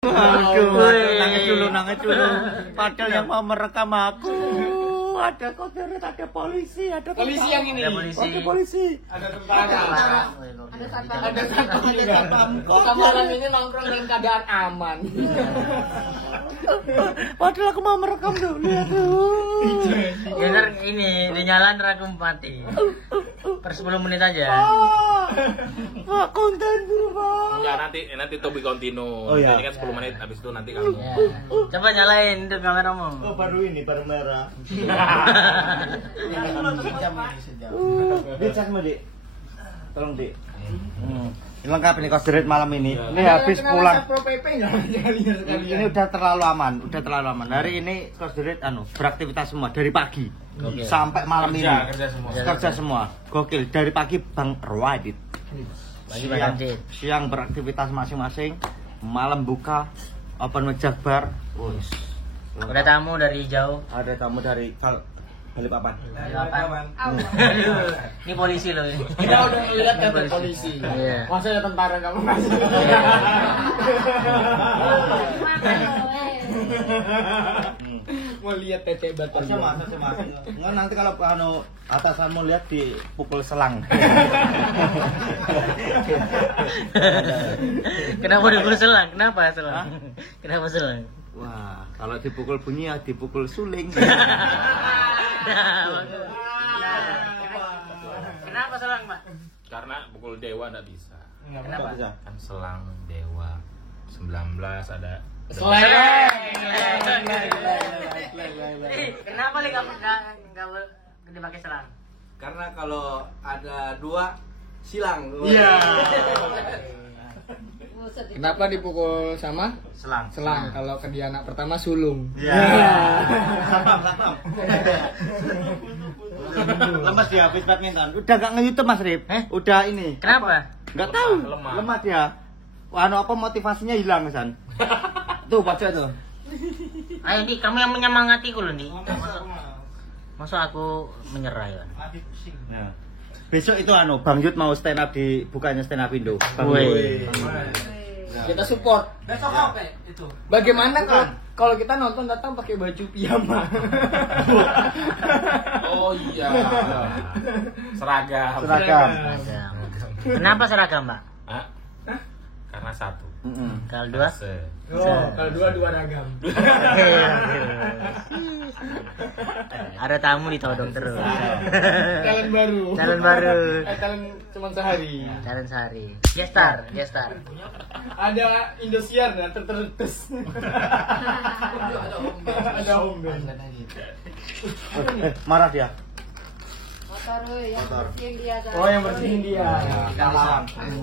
Nangis dulu. Padahal yang mau merekam aku ada kotoran, ada polisi, ada polisi yang ini. Ada polisi. Ada tentara. Ada satpam. Kita malam ini nongkrong dalam keadaan aman. Padahal aku mau merekam dulu. Aduh. Ya ntar ini dinyalain aku mati. Per 10 menit aja. Pak, konten dulu, Pak. Enggak, nanti to be continue. Oh, iya. Ini kan 10 menit, habis itu nanti kamu. Ya. Coba nyalain tuh kameramu. Oh, baru merah. Sejam. Dik, cek sama Dik. Tolong Dik. Lengkap ini Kosderet malam ini. Ini habis pulang. Ini udah terlalu aman, Hari ini Kosderet beraktivitas semua dari pagi sampai malam ini. Kerja semua. Gokil. Dari pagi Bang Roadit. Siang beraktivitas masing-masing, malam buka, open Jakbar. Ada tamu dari jauh. Ada tamu dari Balikpapan. Ini polisi loh ini. Kita udah ngeliat kata polisi. Iya. Masa ada tentara kamu masih. Mau lihat tete batu. Enggak, nanti kalau atasanmu lihat dipukul selang. Kenapa dipukul selang? Kenapa selang? Kenapa selang? Wah, kalau dipukul bunyi ya dipukul suling. Kenapa selang, Pak? Karena pukul dewa enggak bisa. Kenapa? Kan selang dewa 19 ada Kenapa nih kamu dipakai selang? Karena kalau ada 2 silang. Iya. Kenapa dipukul sama? Selang. Kalau ke dia anak pertama sulung. Iya. Sapam. Lemas dia habis badminton. Udah enggak nge-YouTube Mas Rip. Udah ini. Kenapa? Enggak tahu. Lemah. Dia. Apa motivasinya hilang, San? Tuh baca tuh. Ayo Di, kamu yang menyemangatiku loh Di. Masa aku menyerah ya? Nah. Besok itu Bang Yud mau stand up di bukannya stand up Indo. Woi. Kita support. Besok apa itu? Bagaimana kalau kita nonton datang pakai baju piyama? Oh iya. Seragam. Seragam. Kenapa seragam, Pak? Hah? Karena satu. Kalau 2? Kalau 2 ragam. Ada tamu ditodong terus. Talent baru. Talent cuma sehari. Talent sehari. Gestar. Ada Indosiar dan terus. Ada home band. Marah dia. Yang bersihin dia.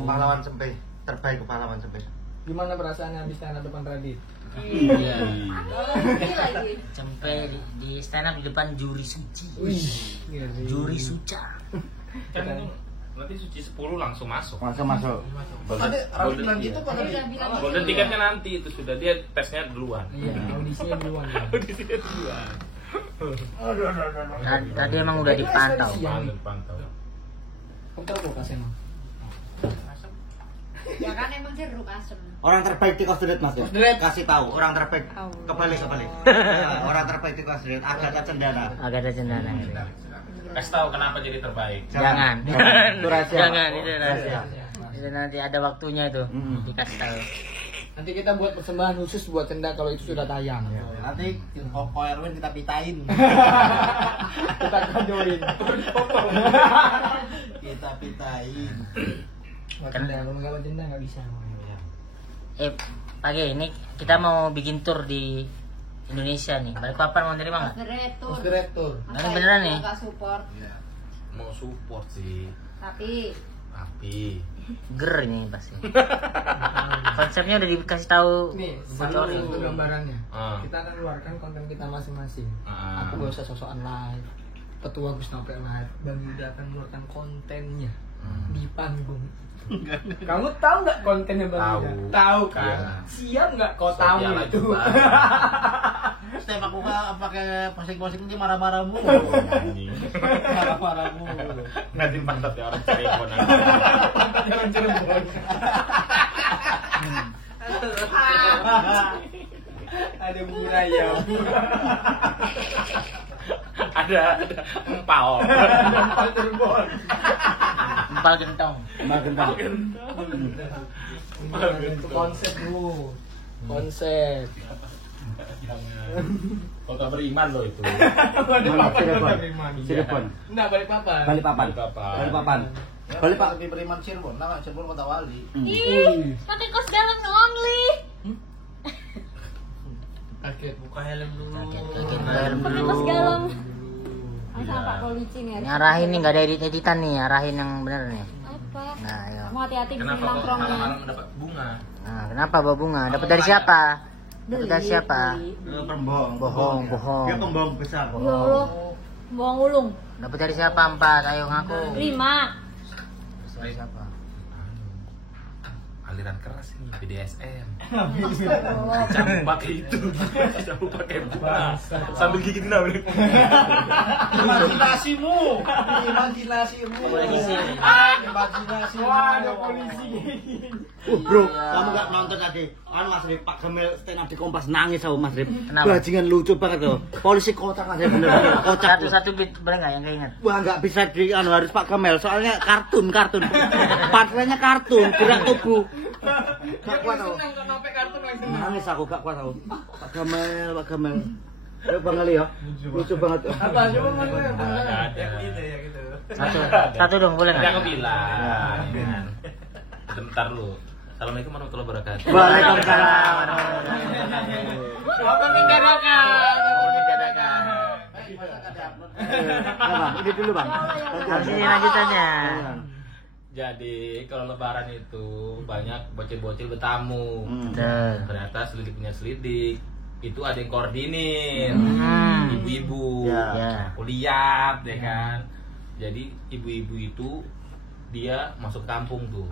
Pahlawan Sempe. Terbaik pahlawan Sempe. Gimana perasaannya habis stand up depan Radit? Iya. Sampai di stand up di depan juri suci. Juri suca. Kan nanti suci 10 langsung masuk. Masuk. Golden gitu Golden tiketnya nanti itu sudah dia tesnya duluan. Iya, audisinya duluan. Tadi emang udah dipantau. Pantau. Kamu tahu kok emang? Ya kan emang jeruk asem. Orang terbaik di Kosderet Mas. Kosderet. Kasih tahu orang terbaik. Kebalik. Orang terbaik di Kosderet Agatha Cendana. Kasih tahu kenapa jadi terbaik. Jangan. Itu rahasia. Jangan, itu rahasia. Itu nanti ada waktunya itu dikasih tahu. Nanti kita buat persembahan khusus buat Cenda kalau itu sudah tayang. Nanti Ko Erwin kita pitain. Kita kadoin. Kita pitain. Kalau Cenda nggak bisa. Pagi ini kita mau bikin tour di Indonesia nih. Balikpapan mau nerima nggak? Direktur. Ini beneran nih. Support. Mau support sih. Tapi Ger ini pasti. Konsepnya udah dikasih tahu. Nih, bocorin. untuk gambarannya. Ah. Kita akan keluarkan konten kita masing-masing. Aku gak usah sosokan live. Ketua Gus Nape live. Dan dia akan keluarkan kontennya di panggung. Kamu tahu nggak kontennya Bang? Tahu. Tahu kan? Iya. Siap nggak kau tahu Sofiala itu? juga. Setiap aku pakai posting-posting dia marah-marah mulu. Marah-marah mulu. Nanti pantat ya orang Cirebon. Jangan Cirebon. Ada bubur ayam. Ada empal. Empal Cirebon. Empal gentong. Itu konsep bro. Konsep. Kota beriman loh itu. Cirebon. Enggak, Balikpapan. Balikpapan. Lebih beriman Cirebon, nah Cirebon kota wali. Ih, pakai kos dalam only. Kaget buka helm dulu. Pakai kos dalam. Masa Pak Polisi nih? Ini arahin nih, nggak ada editan nih, arahin yang bener nih. Apa? Nah, ayo. Kamu hati-hati di Kenapa kok nongkrongnya. malam-malam mendapat bunga? Nah, kenapa bawa bunga? Dapat dari siapa? Dapat dari siapa? Pembohong. Bohong. Dia pembohong besar. Ya Allah, buang ulung. Dapat dari siapa? 4, ayo ngaku. 5. Dari siapa? Aliran keras ini BDSM. Campur pakai itu. Campur pakai bunga. Sambil gigitin namanya. Imajinasimu. Imajinasi. Wah, ada polisi. Bro, kamu gak nonton tadi? Mas Rip, Pak Gemel stand up di Kompas nangis aku Mas Rip. Kenapa? Bajingan lucu banget loh. Polisi kocak Mas Rip, bener-bener kocak. Satu bit boleh nggak yang keinget? Wah nggak bisa harus Pak Gemel soalnya kartun. Partilnya kartun, gerak tubuh. Gak kuat aku. Senang kok nampek kartun langsung. Nangis aku gak kuat aku. Pak Gemel. Ayo Bang Ali ya. Lucu banget. Apa coba Mas? Ada. Gitu. Satu dong, boleh Udah nggak? aku bilang. Bentar lu. Assalamualaikum warahmatullahi wabarakatuh. Waalaikumsalam. Apa nih dadakan? Bang, ini dulu Bang. Habis ini lanjutannya. Jadi kalau lebaran itu banyak bocil-bocil bertamu. Betul. Ternyata selidik punya selidik. Itu ada yang koordinir. Ibu-ibu. Ya. Aku lihat ya kan. Jadi ibu-ibu itu dia masuk kampung tuh.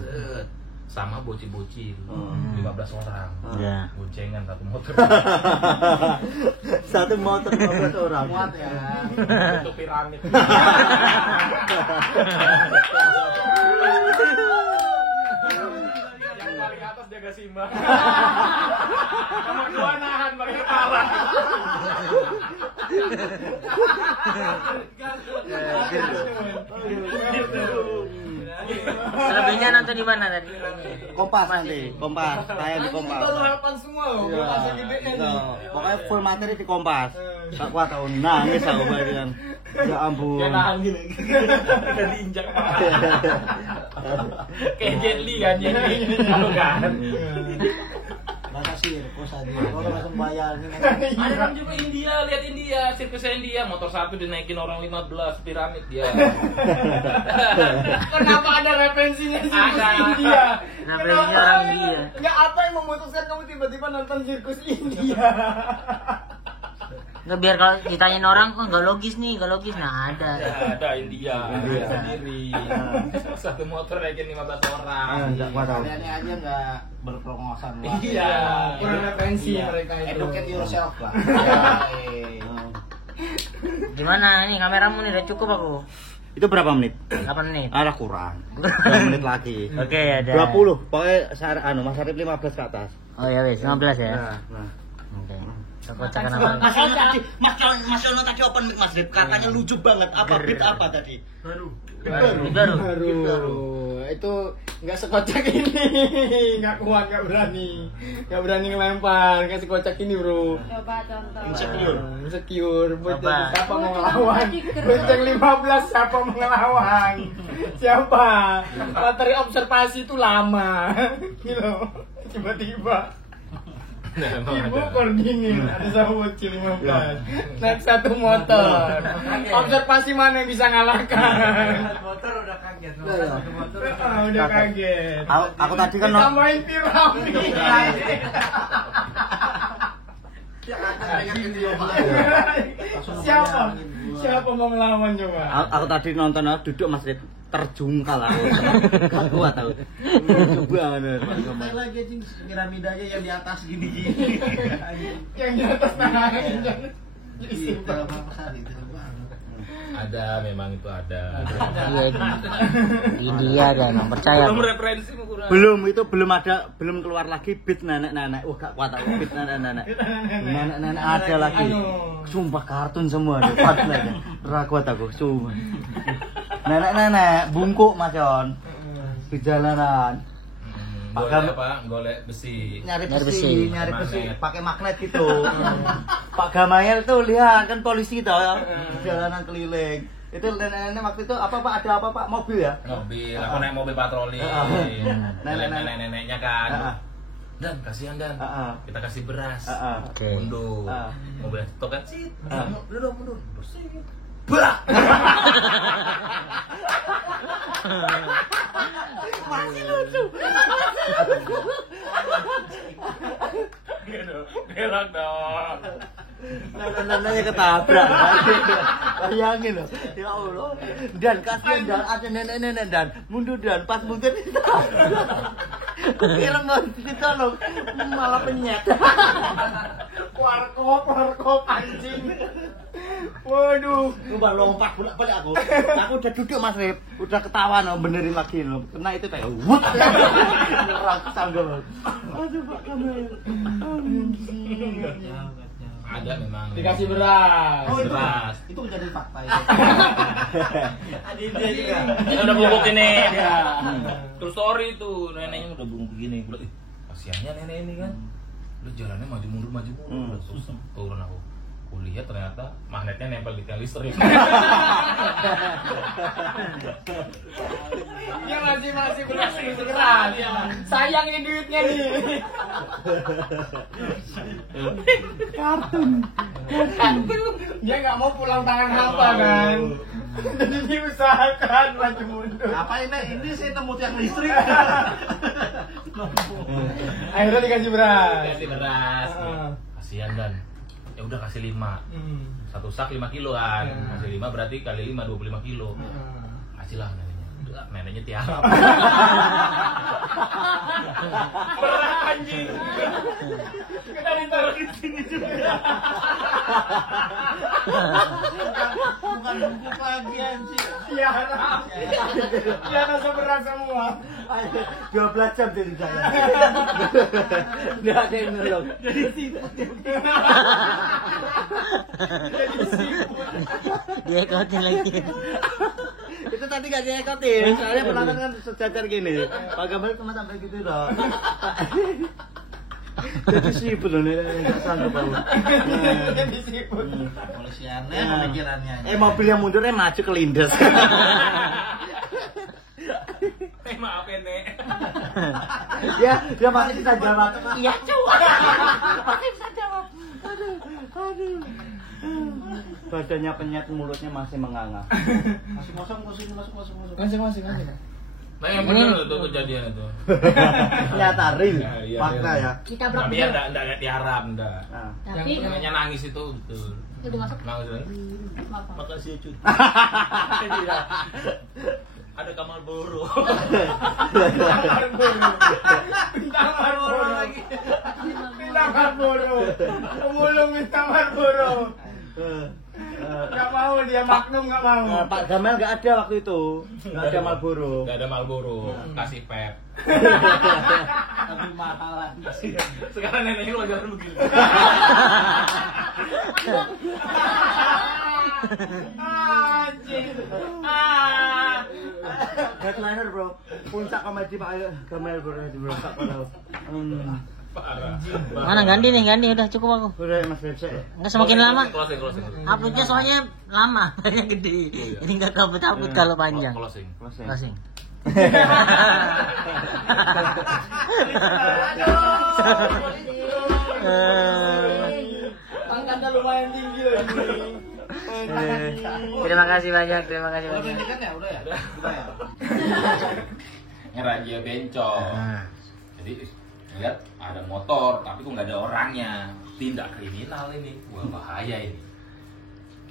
Set. Sama bocil-bocil 15 orang. Ya. Goncengan satu motor. Satu motor 15 orang. Muat ya. Untuk piramid. Yang paling atas jaga Simba. Nomor 2 nahan paling kepala. Selebihnya nonton di mana tadi? Kompas nanti, Kompas. Tayang di Ini Kompas. baru harapan semua loh. Iya. Bahasa gedenya Iya. nih. Pokoknya full materi di Kompas. Tak kuat aku nangis aku bagian. Ya ampun. Dia nahan gini. Kita diinjak. Kayak Jet Li kan, Jet Li. Tahu kan? Masa sirkus aja. Kalau langsung bayangin. Ada kan juga India, lihat India, sirkusnya India, motor satu dinaikin orang 15, piramid dia. Kenapa ada referensinya sirkus Ada. India? Referensinya orang India. Enggak apa yang memutuskan kamu tiba-tiba nonton sirkus India? Nggak, biar kalau ditanyain orang kok nggak logis nih, nggak logis. Nah ada. Ada India sendiri. Satu motor naikin 15 orang. Enggak kuat aku. Kaliannya aja nggak berpromosan lah. Iya. Kurang referensi Iya. mereka itu. Educate yourself lah. Gimana nih kameramu nih, udah cukup aku. Itu berapa menit? 8 menit. Ada kurang. 2 menit lagi. Oke, ada. 20. Pokoknya Mas Arif 15 ke atas. Oh ya wes, 15 ya. Nah. Oke. Kekocakan apa? Mas Yono tadi open mic Mas Rip, katanya lucu banget. Apa beat apa tadi? Baru. Baru. Itu nggak sekocak ini, nggak kuat, nggak berani ngelempar, nggak sekocak ini bro. Coba contoh. Insecure, Coba. siapa mau ngelawan? Bonceng 15, siapa mau ngelawan? Siapa? Materi observasi itu lama, gitu. Tiba-tiba ibu koordinir, ada sama bocil 15 naik satu motor. Observasi mana yang bisa ngalahkan? Motor udah kaget. Udah kaget. Aku tadi kan Ditambahin piramid. Siapa mau ngelawan coba? Aku tadi nonton duduk Mas Rip terjungkal aku. Gak kuat aku. Coba Main lagi anjing piramidanya yang di atas gini-gini. Yang di atas tangan. Itu apa hari itu banget. Ada, memang itu ada. Iya, di India ada, nggak percaya. Belum referensi kurang. Belum keluar lagi beat nenek-nenek. Wah, gak kuat aku beat nenek-nenek. Nenek-nenek ada lagi. Sumpah kartun semua ada. Padahal aja. Ora kuat aku, sumpah. Nenek-nenek bungkuk Mas Yon. Di jalanan. Golek besi. Nyari besi pakai magnet gitu. Pak Gamayel tuh lihat kan polisi tuh jalanan keliling. Itu nenek-nenek waktu itu apa Pak? Ada apa Pak? Mobil ya? Mobil, aku naik mobil patroli. Nenek-neneknya kan. Dan kasihan Dan. Kita kasih beras. Oke. Mundur. Mobil itu kan sih. Mundur. Bersih. Bah. Masih lucu. Gerak dong. Nenek-neneknya ketabrak. Bayangin loh. Ya Allah. Dan kasihan Dan ada nenek-nenek Dan mundur Dan pas mundur kira nggak ditolong malah penyet. Warkop anjing. Waduh, coba lompat bolak-balik aku. Aku udah duduk Mas Rip, udah ketawa no, benerin lagi no. Kena itu kayak wut. Nyerang sanggul. Aduh Pak Kamil. Ada memang. Dikasih beras. Beras. Itu menjadi fakta ya. Ada dia juga. Ini udah bungkuk ini. Terus story tuh neneknya udah bungkuk gini. Kasihannya nenek ini kan. Udah jalannya maju mundur. Susah. Turun aku. Kulihat ternyata magnetnya nempel di tiang listrik. Dia masih beras. Sayang ini duitnya nih. Kartun. Dia nggak mau pulang tangan hampa kan. Jadi diusahakan maju mundur. Apa ini saya temu tiang listrik. Akhirnya dikasih beras. Kasih beras. Kasihan Dan. Ya udah kasih 5. Satu sak 5 kilo kan. Kasih 5 berarti kali 5 25 kilo. Kasihlah neneknya. Udah, neneknya tiarap. Berat anjing. Kita ditaruh di sini juga. Bukan bungkuk lagi anjing. Iya rasa berat semua. 12 jam jadi jalan. Nggak ada yang nolong. Jadi siput. Diekotin lagi. Itu tadi gak diekotin. Soalnya penonton kan sejajar gini. Pak Gamal cuma sampai gitu loh. Jadi siput loh, nggak sanggup aku. Jadi siput. Polisiannya pemikirannya. Mobil yang mundurnya maju kelindes. Maaf ya Nek. Dia masih bisa jawab. Iya cuy. Masih bisa jawab. Aduh. Badannya penyet, mulutnya masih menganga. Masuk. Masing-masing. Nah yang bener itu kejadian itu. Nyata real. Iya, Fakta real. ya. Kita Tapi ya enggak tiarap enggak. Nah. Tapi Neneknya nangis itu betul. udah masuk. Nangis. Apa? Makasih ya Cut. Ada Kamal Boro. Bintang Marlboro lagi. Bintang Marlboro. Pemulung bintang Marlboro. Nggak mau dia Magnum nggak mau. Pak Gamal nggak ada waktu itu. Nggak ada Marlboro. Enggak ada Marlboro, kasih Pep. Tapi mahalan. Sekarang neneknya lo jalan begini. Anjing. Headliner bro, puncak komedi Pak Gamal bro, tak tahu. Parah. Mana Gandhi udah cukup aku. Udah Mas Bebsek. Enggak semakin lama. Closing. Uploadnya soalnya lama, yang gede. Jadi nggak takut kalau panjang. Closing. Closing. Pangkatnya lumayan tinggi loh ini. Terima kasih banyak. Udah kan ya, udah ya. Ngerajia bencong. Jadi lihat ada motor tapi kok nggak ada orangnya. Tindak kriminal ini. Wah bahaya ini.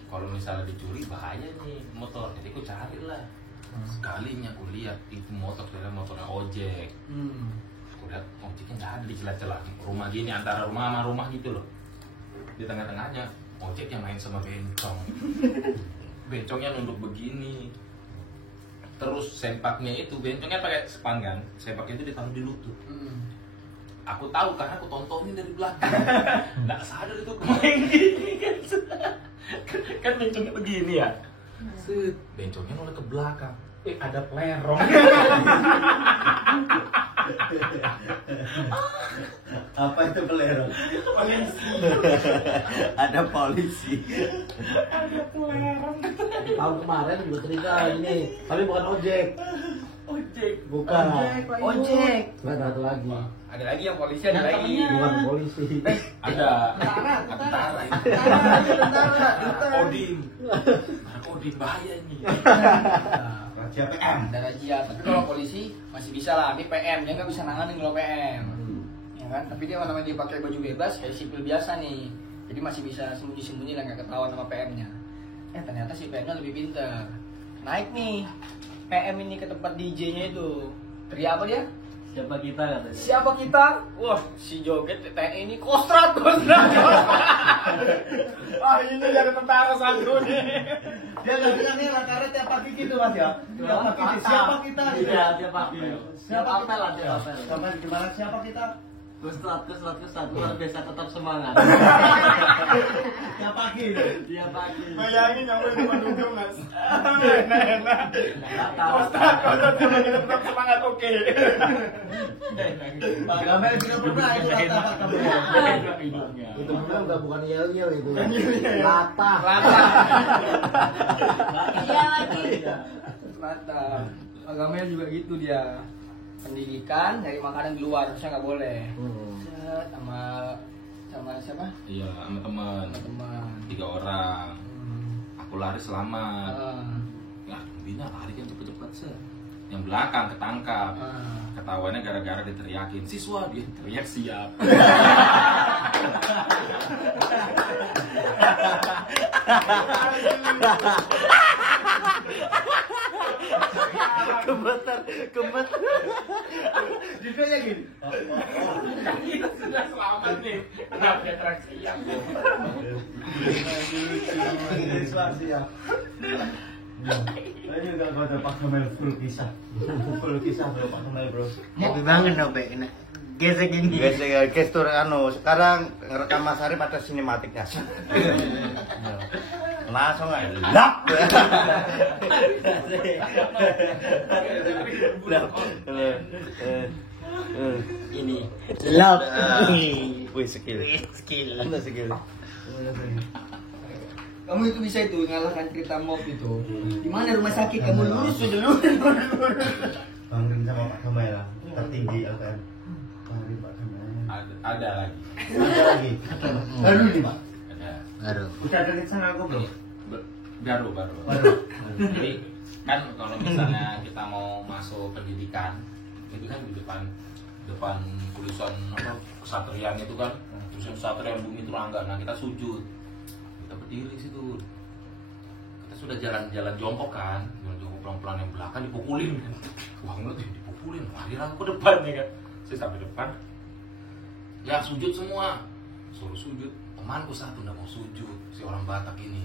Kalau misalnya dicuri bahaya nih motor. Jadi aku carilah. Sekalinya aku lihat itu motornya ojek. Aku lihat ojeknya nggak ada di celah-celah rumah gini, antara rumah sama rumah gitu loh. Di tengah-tengahnya ojek yang main sama bencong. bencongnya nunduk begini. Terus sempaknya itu, bencongnya pakai sepan kan, sempaknya itu ditaruh di lutut. Aku tahu karena aku tontonin dari belakang. Nggak sadar itu main gini kan. Kan bencongnya begini ya. Bencongnya noleh ke belakang. Ada pelerong. Apa itu pelerong? Polisi. Ada polisi. Ada pelerong. Tahun kemarin juga cerita ini, tapi bukan ojek. Ojek. Bukan. Ojek. Nggak ada satu lagi. Ada lagi yang polisi, ada lagi. Bukan polisi. Ada. Tentara. Kodim. Kodim bahaya ini. Raja PM. Ada razia, tapi kalau polisi masih bisa lah. Ini PM, dia nggak bisa nanganin kalau PM. Ya kan? Tapi dia namanya dia pakai baju bebas kayak sipil biasa nih. Jadi masih bisa sembunyi-sembunyi dan nggak ketahuan sama PM-nya. Ternyata si PM-nya lebih pintar. Naik nih PM ini ke tempat DJ-nya itu. Teriak apa dia? Siapa kita katanya? Siapa kita? Wah, si joget TNI ini kostrat. Wah, ini jadi tentara satu nih. Dia nggak bilang nih karena tiap pagi gitu mas ya. Tiap pagi siapa kita? Iya, tiap pagi. Siapa kita? Apel lah, tiap apel. Sama gimana siapa kita? Kustrat, luar biasa tetap semangat. Tiap pagi. Tiap pagi. Bayangin nyampe di Bandung mas. Enak. Kostrat cuma kita tetap semangat oke. Pak Gamel juga pernah itu kata Pak Gamel. Itu udah bukan yel-yel itu. Latah. Iya lagi. Mata. Agamanya juga gitu dia. Pendidikan dari makanan di luar harusnya nggak boleh. Set, sama siapa? Iya, sama teman. Sama teman. 3 orang. Aku lari selamat. Ah. Ya, Bina lari kan cepet-cepet sih. Yang belakang ketangkap. Ketahuannya gara-gara diteriakin siswa, dia teriak siap. Gemeter. Juga ya gini. Kita sudah selamat nih. Kenapa dia teriak siap? Siap. Ini juga ada Pak Gamel full kisah bro Pak Gamel bro. Happy banget dong, Be. Gesek gini. Gestur sekarang rekam Mas Arif pada sinematiknya. Langsung aja. Lap. Ini. Love. Wih skill. Ada skill. Kamu itu bisa itu ngalahkan cerita mob itu. Di mana rumah sakit kamu lurus sudah lurus. Bangin sama Pak Gamel lah. Tertinggi LKM. Bangin Pak Gamel. Ada lagi. Ada lagi. Baru nih Pak. Ada. Baru. Udah ada sana aku belum? Baru. Baru. Jadi kan kalau misalnya kita mau masuk pendidikan itu kan di depan tulisan apa kesatrian itu kan tulisan kesatrian Bumi Turangga. Nah kita sujud, kita berdiri situ, kita sudah jalan jongkok kan, jalan jongkok pelan-pelan, yang belakang dipukulin kan. Wah ngeliat dipukulin, lari aku depan nih kan. Saya sampai depan, ya sujud semua, suruh sujud. Temanku satu nggak mau sujud, si orang Batak ini.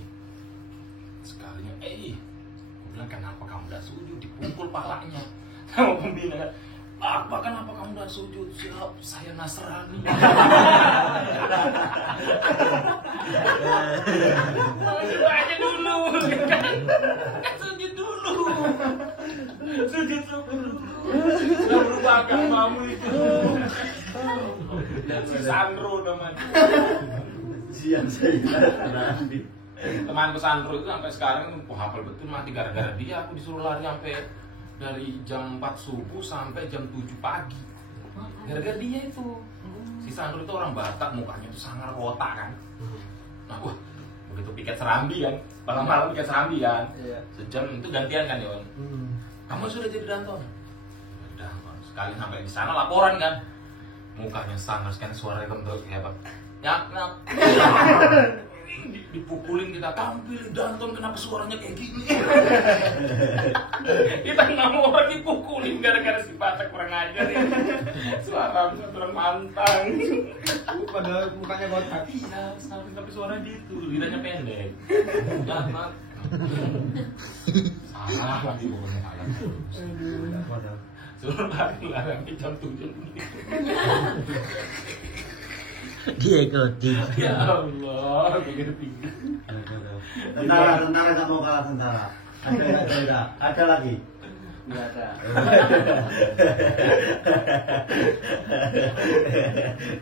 Sekalinya, aku bilang kenapa kamu nggak sujud? Dipukul palanya sama pembina. Apa kenapa kamu nggak sujud? Siap, saya Nasrani. Sujud aja dulu, kan sujud dulu. Sujud dulu. Sudah berubah agamamu itu. Dan si Sandro namanya. Siang saya Nasrani. Temanku Sandro itu sampai sekarang hafal betul, mati gara-gara dia. Aku disuruh lari sampai dari jam 4 subuh sampai jam 7 pagi gara-gara dia itu. Si Sandro itu orang Batak, mukanya itu sangat rotak kan. Nah begitu piket Serambi kan, malam-malam piket Serambi kan, sejam itu gantian kan Yon. Kamu sudah jadi Danton? Danton. Sekali sampai di sana laporan kan, mukanya sangar kan, suaranya kentut hebat. Ya, dipukulin kita, kamu pilih Danton kenapa suaranya kayak gini? Kita 6 orang dipukulin gara-gara si Batak kurang ajar ya. Suara mantang. Padahal mukanya botak. Iya, tapi suara gitu, lidahnya pendek. Ya, Salah lagi pokoknya salah. Suruh larang jam 7. Dia ikuti. Ya Allah, pikir-pikir. Tentara nggak mau kalah tentara. Ada lagi. Nggak ada.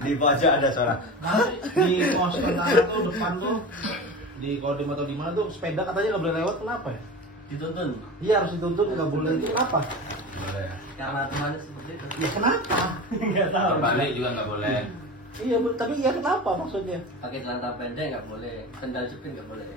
Di pojok ada suara. Di pos tentara tuh depan tuh di Kodim atau di mana tuh sepeda katanya nggak boleh lewat, kenapa ya? Dituntun. Iya harus dituntut, nggak boleh itu kenapa? Boleh. Karena temannya seperti itu. Ya kenapa? Nggak tahu. Terbalik juga nggak boleh. Iya tapi ya kenapa maksudnya? Pakai celana pendek nggak boleh. Sandal jepit nggak boleh.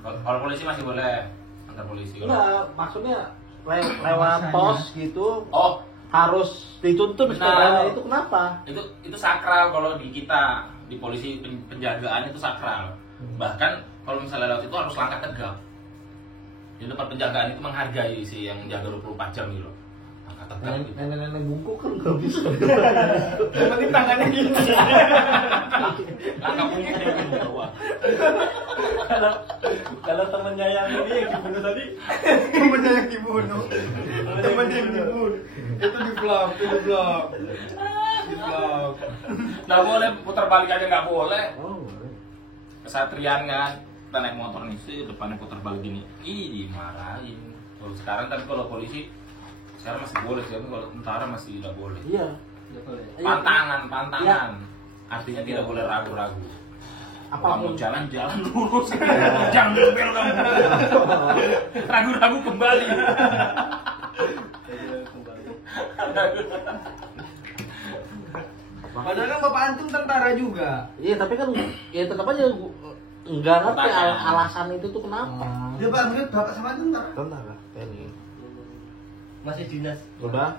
Kalau polisi masih boleh. Antar polisi. Enggak, maksudnya lewat pos gitu Oh, harus dituntut Benar. sepedanya, itu kenapa? itu sakral kalau di kita di polisi penjagaan itu sakral. Bahkan kalau misalnya lewat itu harus langkah tegak. Di tempat penjagaan itu menghargai si yang jaga 24 jam gitu loh. Langkah tegak gitu. Nenek-nenek bungkuk kan nggak bisa. Yang penting tangannya gini. Langkah punggungnya gitu bawah. Kalau temennya yang ini yang dibunuh tadi, temennya yang dibunuh, temennya yang dibunuh, itu di vlog. Nggak boleh putar balik aja nggak boleh. Oh, Kesatrian kan, kita naik motor nih sih depannya putar balik gini, dimarahin. Kalau sekarang tapi kalau polisi sekarang masih boleh sih, tapi kalau tentara masih tidak boleh. iya. Nggak boleh. Pantangan. Artinya tidak boleh ragu-ragu. Apapun. Kamu jalan lurus, jangan belok kamu. Ragu-ragu kembali. Padahal kan Bapak Antum tentara juga. Iya tapi kan ya tetap aja nggak ngerti Pertanyaan. alasan itu tuh kenapa. Ya Pak, menurut Bapak sama tentara. Tentara TNI. Masih dinas. Udah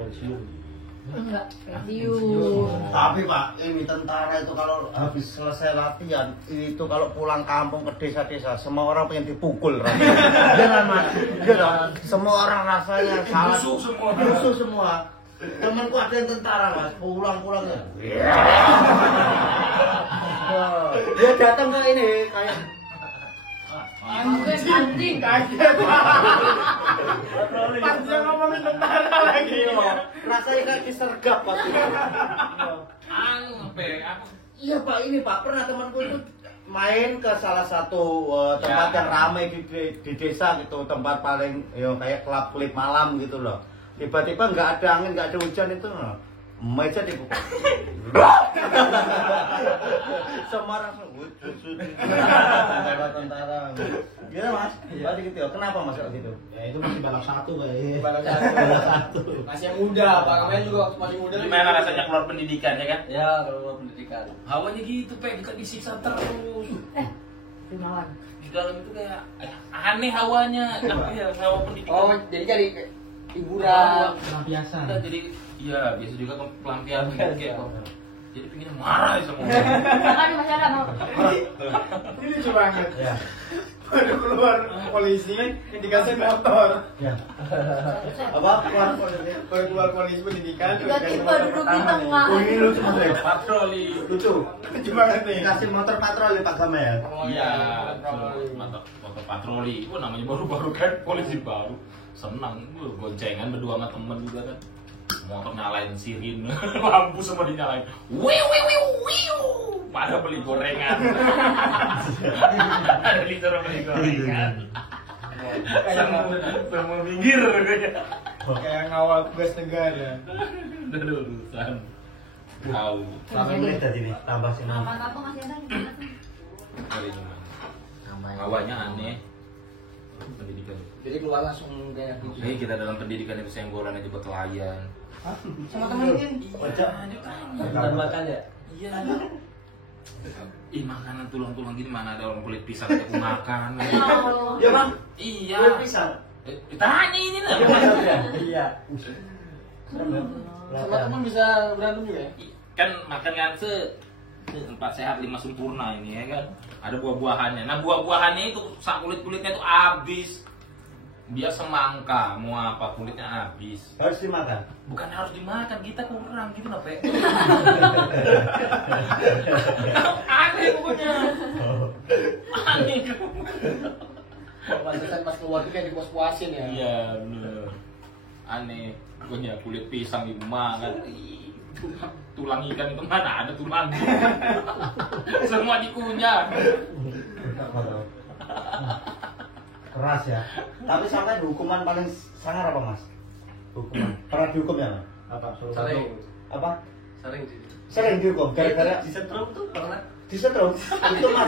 pensiun. Enggak, pensiun. Tapi Pak, ini tentara itu kalau habis selesai latihan, itu kalau pulang kampung ke desa-desa, semua orang pengen dipukul rasanya. Iya kan Mas? Iya kan? Semua orang rasanya salah. Musuh semua. Temanku ada yang tentara Mas, pulang-pulang ya. Dia datang ke ini kayak Anjing. Kaget. Pas dia ngomongin tentara lagi. rasanya kayak disergap pasti. Iya Pak, ini Pak pernah temanku itu main ke salah satu tempat yang ramai di desa gitu, tempat paling kayak klub malam gitu loh. Tiba-tiba nggak ada angin, nggak ada hujan itu loh. Meja dibuka. Semua langsung tentara. Gimana Mas? Tadi gitu ya. Kenapa Mas kok gitu? Ya itu masih balap satu kayaknya. Balap satu. Masih yang muda, Pak. Namanya juga waktu masih muda. Gimana rasanya keluar pendidikan ya kan? Ya, kalau pendidikan. Hawanya gitu, kita disiksa terus. Kenalan. Di dalam itu kayak aneh hawanya. Tapi ya hawa pendidikan. Oh, jadi cari hiburan. Biasa. Kita jadi iya biasa juga pelampiasan kayak jadi pengen marah semua. Aduh, masih ada mau. Ini lucu banget. Ya. Baru keluar polisi dikasih motor. Ya. Apa? Baru keluar polisi pendidikan. Tiba-tiba duduk di tengah. Oh ini lucu Mas. Patroli. Lucu. Lucu banget nih. Kasih motor patroli Pak Gama ya. Iya, motor patroli. Itu namanya baru-baru kan polisi baru. Senang, goncengan berdua sama temen juga kan. Motor nyalain sirin, lampu semua dinyalain. Wiu. Pada beli gorengan. Ada disuruh beli gorengan. Semua minggir. Kayak ngawal tugas negara. Udah urusan. Tahu. Berapa menit tadi nih? Tambah sini. Nama kamu masih ada di sana. Awalnya aneh. Pendidikan. Jadi keluar langsung kayak gitu. Hey, kita dalam pendidikan itu senggolan aja buat pelayan. Sama temennya. Baca. Dan makan ya? Iya. Ih, makanan tulang-tulang gini mana ada orang kulit pisang aja aku makan. Ya Bang. Iya. Kulit pisang. Tanya ini lah. Iya. Sama temen bisa berantem juga ya? Kan makan kan empat sehat 5 sempurna ini ya kan. Ada buah-buahannya. Nah, buah-buahannya itu kulit-kulitnya itu habis. Dia semangka, mau apa kulitnya habis. Harus dimakan. Bukan harus dimakan, kita kurang gitu loh, Pe. Aneh pokoknya. Pas keluar itu kayak dipuas-puasin ya. Iya bener. Aneh, punya kulit pisang di rumah kan. Tulang ikan itu mana ada tulang. Semua dikunyah. Keras ya. Tapi sampai hukuman paling sangar apa Mas? Hukuman. Pernah dihukum ya Mas? Apa? Sering. Apa? Sering Dihukum gara-gara disetrum tuh pernah. disetrum. Itu Mas.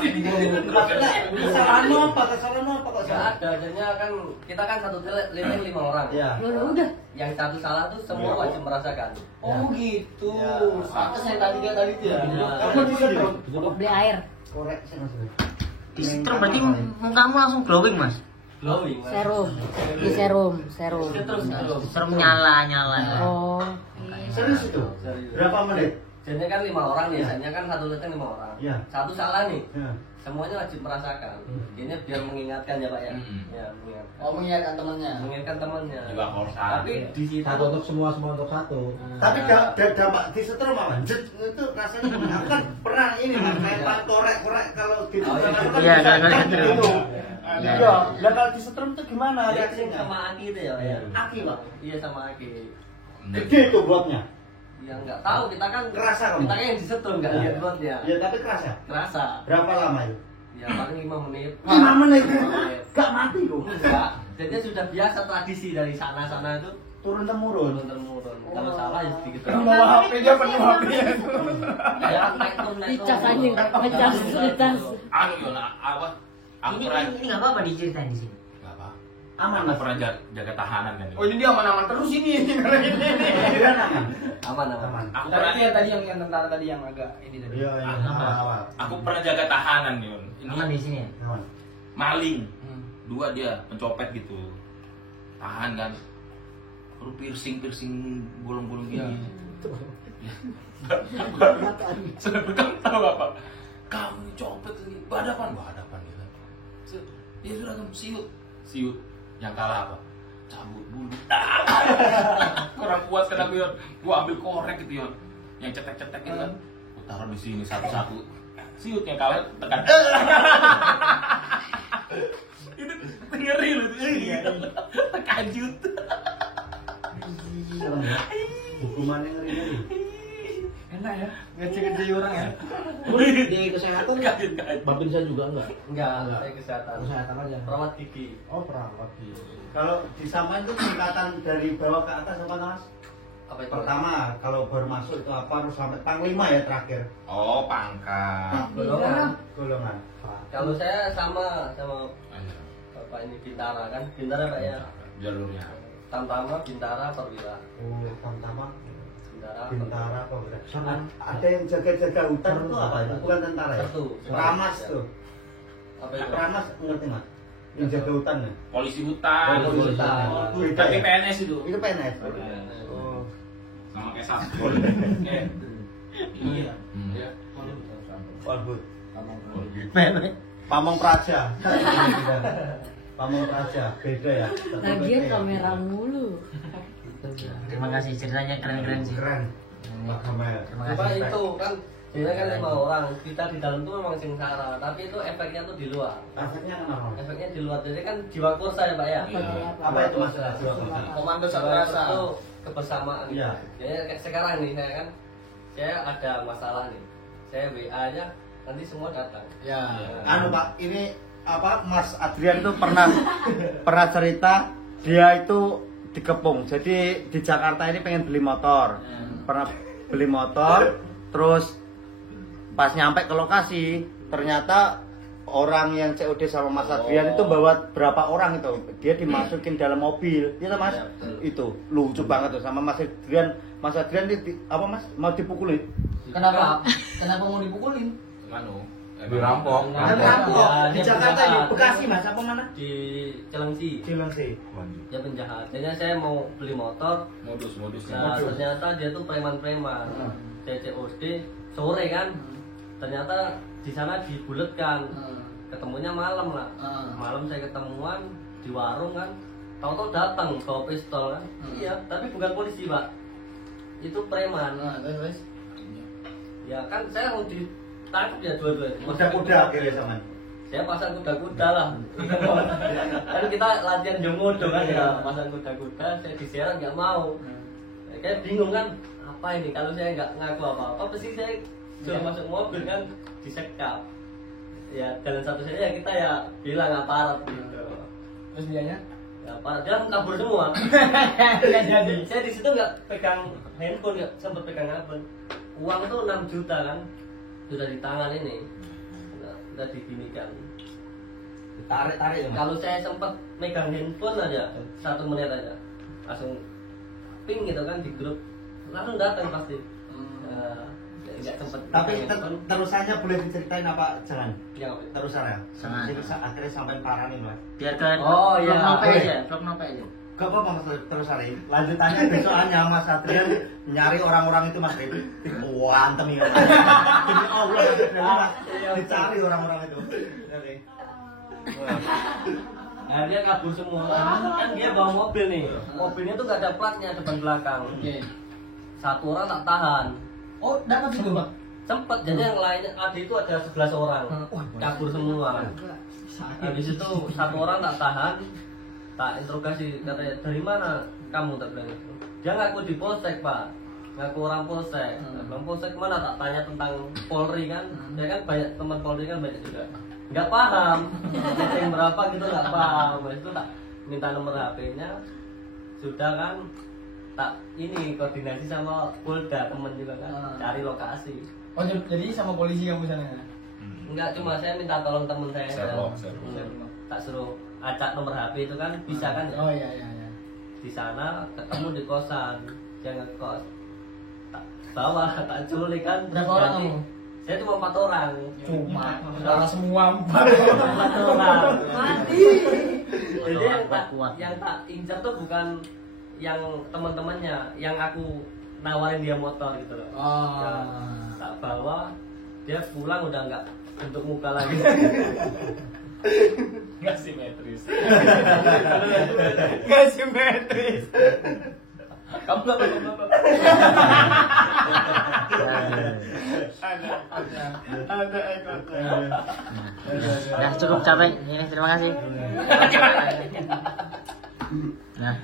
Maksudnya kesalahanmu apa? Kesalahanmu apa kok Nggak salah? ada, jadinya kan kita kan satu listrik 5 orang. Iya. Ya udah. Yang satu salah tuh semua Iya. wajib merasakan. Oh gitu. Ya. Pantes yang tadi kayak tadi tuh ya. Kamu disetrum. Beli air. Korek sih Mas. Disetrum berarti mukamu langsung glowing, Mas. Glowing. Mas. Serum. Di serum. Disetrum. Serum nyala. Oh. Serius itu? Serius. Berapa menit? Jadinya kan 5 orang nih, biasanya kan satu listrik 5 orang. Iya. Satu salah nih, Ya. semuanya wajib merasakan. Ini biar mengingatkan ya Pak ya. Hmm. Ya, mengingatkan. Oh mengingatkan temannya. Mengingatkan temannya. Juga korsan. Tapi di situ Satu untuk semua untuk satu. Tapi dampak disetrum malah jet itu rasanya gimana? Aku kan pernah ini Mas, kayak korek kalau disetrum kan Iya, bisa kalau disetrum. gitu. Iya. Iya, lah kalau disetrum itu gimana dia reaksinya? sama Aki itu ya Pak ya. Aki Pak. Iya sama Aki. Gede itu buatnya. Ya nggak tahu, kita kan Kerasa kamu? kita kan yang disetrum nggak lihat buatnya. Ya tapi keras ya. Kerasa. Berapa lama itu? Ya paling 5 menit. 5 menit. 5 menit. Gak mati kok. Enggak. Jadi sudah biasa tradisi dari sana itu Turun temurun. turun. Kalau salah ya sedikit. Bawa HP dia penuh HP nya. Ya naik turun. Dicas anjing. Dicas. Anu Yona, apa? Aku pernah Ini nggak apa-apa diceritain di sini. nggak apa. Aman Aku Mas. pernah jaga tahanan kan. Oh ini dia aman-aman terus ini. Karena ini. Kira aman. Aman. Aman. Aku Nah, pernah itu yang tadi yang tentara tadi yang agak ini tadi. Iya, iya, awal-awal. aku pernah jaga tahanan Yon. Aman di Ini sini ya. Aman. maling. Hmm. 2 dia pencopet gitu. Tahan kan. Baru piercing bolong-bolong Iya. gini. Sudah berkata tahu apa? Kamu ini copet lagi. Badapan gitu. Dia sudah kan siut. Yang kalah apa? Cabut bulu. Kurang puas kan aku Yon. Gua ambil korek gitu Yon. Yang cetek-cetek itu kan. Gua taruh di sini satu-satu. Siut yang kalah tekan. Itu ngeri loh. Terkajut. Serem ya. Hukumannya ngeri-ngeri. Enak ya. Ngecek orang ya. Di kesehatan Kaget. Babin saya juga enggak? Enggak, saya kesehatan. Kesehatan aja. Perawat gigi. Oh, perawat. Kalau disamain itu tingkatan dari bawah ke atas apa Mas? Apa itu? Pertama, kalau baru masuk itu apa harus sampai panglima ya terakhir. Oh, pangkat. Golongan. Kalau saya sama Bapak ini Bintara kan. Bintara Pak ya. Jalurnya. Tamtama, Bintara, Perwira. Oh, pertama Bintara. bintara apa berarti? Ada yang jaga-jaga hutan itu apa? Itu bukan tentara ya? Sertu. Pramas tuh. Apa itu? Pramas ngerti Mas? Yang jaga hutan ya? Polisi hutan. Polisi hutan. Oh, beda Tapi ya? PNS itu. Itu PNS. Oh. Sama kayak Saskol. Iya. Ya. Walbut. Bye-bye. Pamong Praja. Pamong Praja beda ya. Lagian kamera mulu. Terima kasih ceritanya keren-keren sih. Keren. Pak Kamel. Terima Cuma kasih. itu kan sebenarnya kan 5 orang. Kita di dalam tuh memang sengsara, tapi itu efeknya tuh di luar. Efeknya kenapa? Efeknya di luar. Jadi kan jiwa kursa ya Pak ya. Apa itu masalah jiwa kursa? Komando satu Jiwa rasa. itu kebersamaan. Iya. Jadi kayak sekarang nih saya ada masalah nih. Saya WA aja nanti semua datang. Ya. Anu Pak, ini apa Mas Adrian tuh pernah cerita dia itu dikepung. Jadi di Jakarta ini pengen beli motor. Pernah beli motor, terus pas nyampe ke lokasi ternyata orang yang COD sama Mas Adrian itu bawa berapa orang itu. Dia dimasukin dalam mobil. Iya Mas? Ya, betul. Itu lucu banget tuh sama Mas Adrian. Mas Adrian apa Mas? Mau dipukulin? Kenapa? Kenapa mau dipukulin? Anu, dirampok. Rampok di dia Jakarta ini penjahat. Bekasi Mas apa mana? Di Cilengsi. Cilengsi. Dia penjahat. Jadi saya mau beli motor. Modusnya. Nah, ternyata dia tuh preman-preman. Dia COD sore kan. Ternyata di sana dibuletkan. Ketemunya malam lah. Malam saya ketemuan di warung kan. Tahu-tahu datang bawa pistol kan. Iya, tapi bukan polisi, Pak. Itu preman. Terus. Ya kan saya mau ditangkap ya dua-duanya. Udah akhirnya sama. saya pasang kuda-kuda lah. Kan kita latihan jomodo kan ya, pasang kuda-kuda, saya diseret nggak mau. Kayak bingung kan, apa ini kalau saya nggak ngaku apa-apa, pasti saya sudah masuk mobil kan disekap. Ya jalan satu-satunya kita ya bilang aparat gitu. Terus dianya? Ya aparat, dia kabur semua. Jadi saya di situ nggak pegang handphone, nggak sempat pegang handphone. Uang tuh 6 juta kan, sudah di tangan ini, udah diginikan. Tarik ya. Kalau saya sempat megang handphone aja 1 menit aja, langsung ping gitu kan di grup, langsung datang pasti. Nggak sempet. Tapi terusannya boleh diceritain apa jangan? Ya, Terusannya. Jangan. Jadi akhirnya sampai parah nih mas. Biarkan Oh, iya. vlog nope Boleh. aja, vlog nope aja. Gak apa-apa mas terusannya. Lanjutannya besokannya mas Adrian nyari orang-orang itu mas Dewi. Wah antem ya mas. Demi Allah mas Adrian mas. Dicari orang-orang itu. Oke. akhirnya kabur semua. Kan dia bawa mobil nih, mobilnya tuh gak ada platnya depan belakang. Satu orang tak tahan. Oh, dapat juga, Pak. Sempet, jadi yang lainnya ada itu ada 11 orang. Kabur semua. Habis itu satu orang tak tahan, tak interogasi, katanya dari mana kamu, tak bilang itu. Dia ngaku di polsek, Pak. Ngaku orang polsek. Bilang polsek mana, tak tanya tentang Polri kan. Ya kan banyak teman Polri kan banyak juga. Nggak paham. Yang berapa gitu nggak paham. Habis itu tak minta nomor HP-nya. Sudah kan tak ini koordinasi sama Polda, temen juga kan, cari lokasi. Oh, jadi sama polisi kamu sana? Enggak, cuma saya minta tolong temen saya. Serlok. Tak suruh acak nomor HP itu kan bisa kan ya. Oh iya. Di sana ketemu di kosan, dia ngekos. Tak bawa, tak culik kan. Berapa orang Nanti- kamu? Saya cuma 4 orang. Cuma salah semua. 4 orang. Mati. Jadi Kuat. yang tak incar tuh bukan yang teman-temannya, yang aku nawarin dia motor gitu loh. Oh. Ya, tak bawa, dia pulang udah nggak bentuk muka lagi. Nggak simetris. Gak simetris. Kamu apa? Ada ekotnya. Udah cukup capek. Ini terima kasih. Nah.